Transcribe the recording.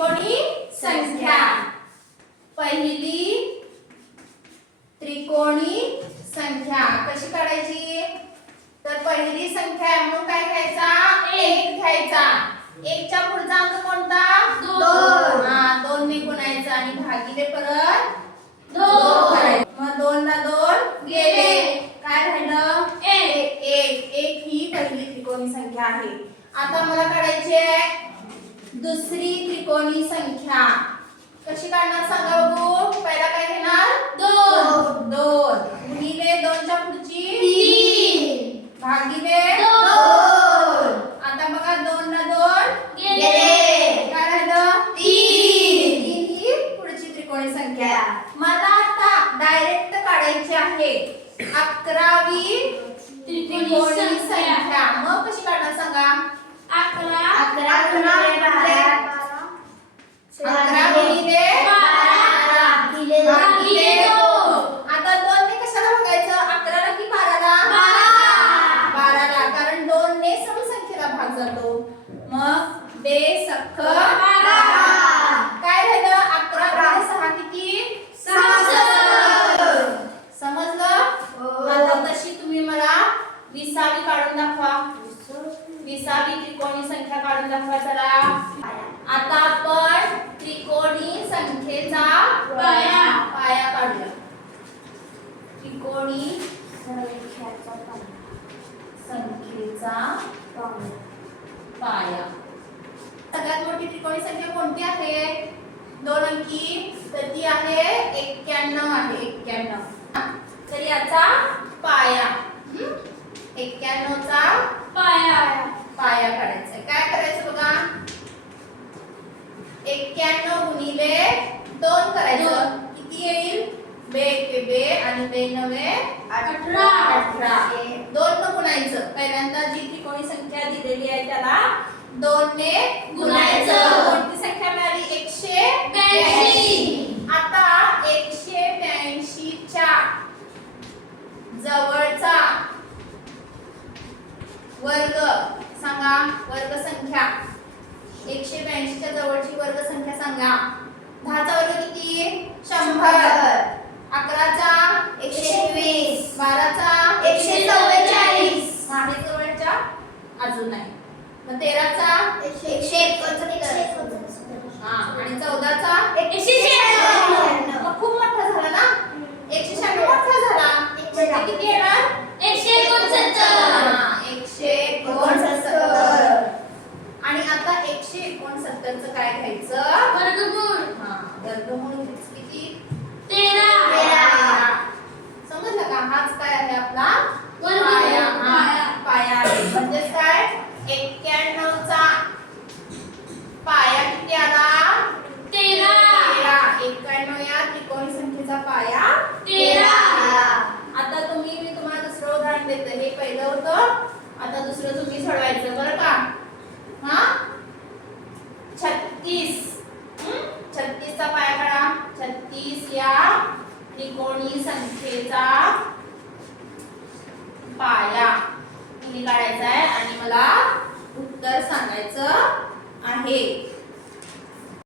त्रिकोणी संख्या. पहिली त्रिकोणी संख्या कशी काढायची? तर पहिली संख्या आहे म्हणून काय घ्यायचा? 1 घ्यायचा. 1 च्या पुढचा अंक कोणता? 2. हा 2 ने गुणायचा आणि भागिले परत 2 करायचं. मग 2 ला 2 गेले. काय राहिलं? 1 ही पहिली त्रिकोणी संख्या आहे. आता मला काढायची आहे दुसरी त्रिकोणी संख्या. कशी काढणार सांगा बघू? पहिला काय घेणार? 2 गुणिले 2 च्या पुढची 3 भागिले 2. आता बघा 2 ला 2 गेले. काय राहिलं? 3 ही पुढची त्रिकोणी संख्या. मला आता डायरेक्ट काढायची आहे 11वी त्रिकोणी संख्या. मग कशी काढणार सांगा? 11 गुणिले 12 भागिले 2. आता 2 ने कशाला भागायचं? 11 ला की 12 ला? 12 ला. कारण 2 ने समसंख्येला भाग जातो. मग बेसख 12. काय राहिलं? 11 गुणिले 6 किती? 66. समजलं? आता तशी तुम्ही मला 20वी काढून दाखवा. 20वी त्रिकोणी संख्या काढून दाखवा चला. आता आपण त्रिकोणी संख्येचा पाया काढूया. त्रिकोणी संख्येचा पाया. सगळ्यात मोठी त्रिकोणी संख्या कोणती आहे? 2 अंकी. तर ती आहे 91 आहे. 91. तर याचा पाया 91 चा पाया काढायचा आहे. काय करायचं बघा? 91 गुणिले 2 करायचं. किती येईल? 2 बे आणि 2 9 18. 2 न गुणायचं. पहिल्यांदा जी त्रिकोणी संख्या दिलेली आहे त्याला 2 ने गुणायचं. कोणती संख्या मिळाली? 182. आता 182 च्या जवळचा वर्ग सांगा. वर्ग संख्या 182 च्या जवळची वर्ग संख्या सांगा. 10 चा वर्ग किती? 100. 11 चा 121. 12 चा 144. मागे जवळच्या अजून नाही. मग 13 चा 149. हा आणि 14 चा 196. मग खूप मोठा झाला ना? 196 मोठा झाला. किती येणार? 169. 169. आणि आता 169 चं काय घ्यायचं? वर्गमूळ. हा वर्गमूळ किती? 13. समजलं का? हाच काय आहे आपला पाया. पाया आहे. म्हणजे काय? 91 चा पाया किती आला? 13. 91 या त्रिकोणी संख्येचा पाया 13. आता मी तुम्हाला दुसरं उदाहरण देते. हे पहिलं होतं. आता दुसरं तुम्ही सोडवायचं बरं का? हा 36. 36 चा पाया काढा. 36 या त्रिकोणी संख्येचा पाया तुम्ही काढायचा आहे आणि मला उत्तर सांगायचं आहे.